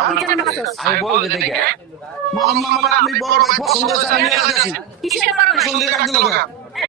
আমি বড় পছন্দ আমি রাখছি কিসের কারণে সন্দেহ রাখতে লাগা